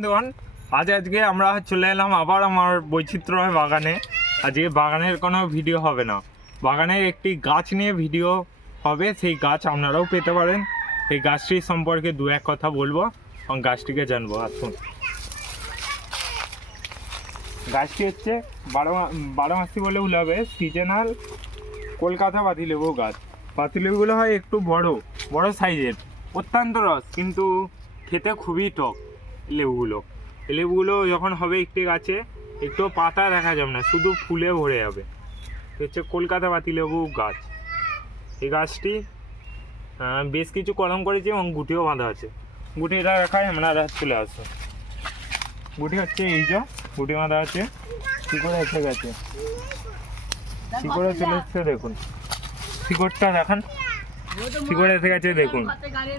বন্ধুগণ, আজকে আমরা চলে এলাম আবার আমার বৈচিত্র্যময় বাগানে। আজকে বাগানের কোনো ভিডিও হবে না, বাগানের একটি গাছ নিয়ে ভিডিও হবে। সেই গাছ আপনারাও পেতে পারেন। সেই গাছটির সম্পর্কে দু এক কথা বলবো এবং গাছটিকে জানবো। আসুন, গাছটি হচ্ছে বারোমাসি বলে ভুল হবে, সিজনাল কলকাতা পাতিলেবু গাছ। পাতিলেবুগুলো হয় একটু বড় সাইজের, অত্যন্ত রস, কিন্তু খেতে খুবই টক। লেবুগুলো যখন হবে একটি গাছে একটু পাতা দেখা যাবে না, শুধু ফুলে ভরে যাবে। হচ্ছে কলকাতা পাতিলেবু গাছ। এই গাছটি বেশ কিছু কলম করেছে এবং গুটিও বাঁধা আছে। গুটিটা রাখায় আমরা চলে আসবো। গুটি হচ্ছে এই যে গুটি বাঁধা আছে, শিকড়ে এসে গেছে, শিকড়ে চলে এসছে, দেখুন শিকড়টা দেখান, শিকড়ে এসে গেছে দেখুন।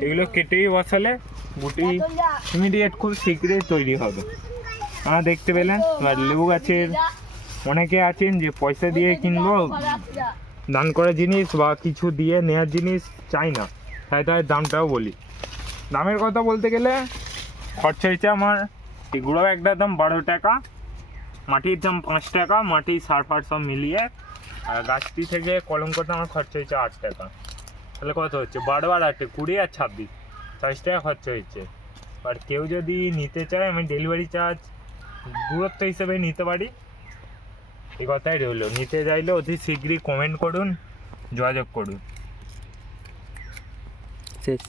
এগুলো কেটেই বসালে গুটি ইমিডিয়েট খুব শীঘ্রই তৈরি হবে। দেখতে পেলেন। আর লেবু গাছের অনেকে আছেন যে পয়সা দিয়ে কিনবো, দান করা জিনিস বা কিছু দিয়ে নেওয়ার জিনিস চাই না, তাই দামটাও বলি। দামের কথা বলতে গেলে খরচা হয়েছে আমার এই গুঁড়ো একটার দাম 12 টাকা, মাটির দাম 5 টাকা, মাটি সার ফার সব মিলিয়ে। আর গাছটি থেকে কলম করতে আমার খরচা হয়েছে 8 টাকা। তাহলে কত হচ্ছে? 12 আর 8 20 আর 26, 40 টাকা খরচা হয়েছে। আর কেউ যদি নিতে চায় আমি ডেলিভারি চার্জ দূরত্ব হিসেবে নিতে পারি। এই কথাই রইল। নিতে চাইলে অতি শীঘ্রই কমেন্ট করুন, যোগাযোগ করুন।